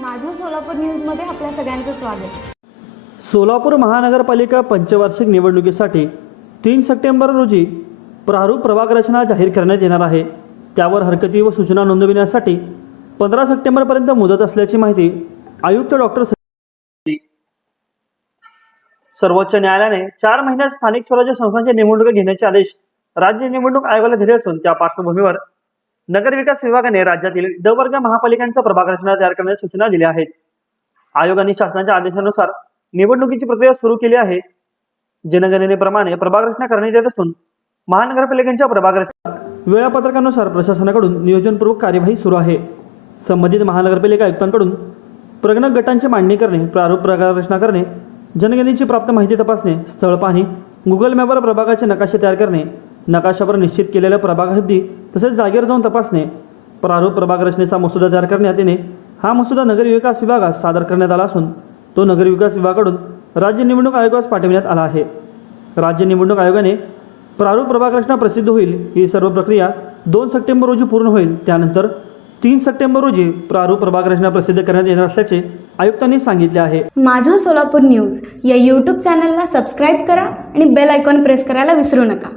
माझं सोलापूर न्यूजमध्ये आपल्या सगळ्यांचं स्वागत. सोलापूर महानगरपालिका पंचवार्षिक निवडणुकीसाठी तीन सप्टेंबर रोजी प्रारूप प्रभाग रचना जाहीर करण्यात येणार आहे. त्यावर हरकती व सूचना नोंदविण्यासाठी पंधरा सप्टेंबरपर्यंत मुदत असल्याची माहिती आयुक्त डॉक्टर सर्वोच्च न्यायालयाने चार महिन्यात स्थानिक स्वराज्य संस्थांच्या निवडणुका घेण्याचे आदेश राज्य निवडणूक आयोगाला दिले असून त्या पार्श्वभूमीवर नगरविकास विभागाने राज्यातील ड वर्ग महापालिकांचा प्रभाग रचना तयार करण्याच्या सूचना दिल्या आहेत. आयोगाने शासनाच्या आदेशानुसार निवडणुकीची प्रक्रिया सुरू केली आहे. जनगणनेप्रमाणे प्रभाग रचना करण्यात येत असून महानगरपालिकांच्या प्रभाग रचना वेळापत्रकानुसार प्रशासनाकडून नियोजनपूर्वक कार्यवाही सुरू आहे. संबंधित महानगरपालिका आयुक्तांकडून प्रगणक गटांची मांडणी करणे प्रारूप प्रभाग रचना करणे जनगणनेची प्राप्त माहिती तपासणे स्थळ पाहणे गुगल मॅपवर प्रभागाचे नकाशे तयार करणे नकाशावर निश्चित केलेल्या प्रभाग हद्दी तसेच जागेवर जाऊन तपासणे प्रारूप प्रभाग रचनेचा मसुदा तयार करण्यात येणे हा मसुदा नगरविकास विभागास सादर करण्यात आला असून तो नगरविकास विभागाकडून राज्य निवडणूक आयोगास पाठविण्यात आला आहे. राज्य निवडणूक आयोगाने प्रारूप प्रभाग रचना प्रसिद्ध होईल ही सर्व प्रक्रिया दोन सप्टेंबर रोजी पूर्ण होईल. त्यानंतर तीन सप्टेंबर रोजी प्रारूप प्रभाग रचना प्रसिद्ध करण्यात येणार असल्याचे आयुक्तांनी सांगितले आहे. माझं सोलापूर न्यूज या यूट्यूब चॅनलला सबस्क्राईब करा आणि बेल आयकॉन प्रेस करायला विसरू नका.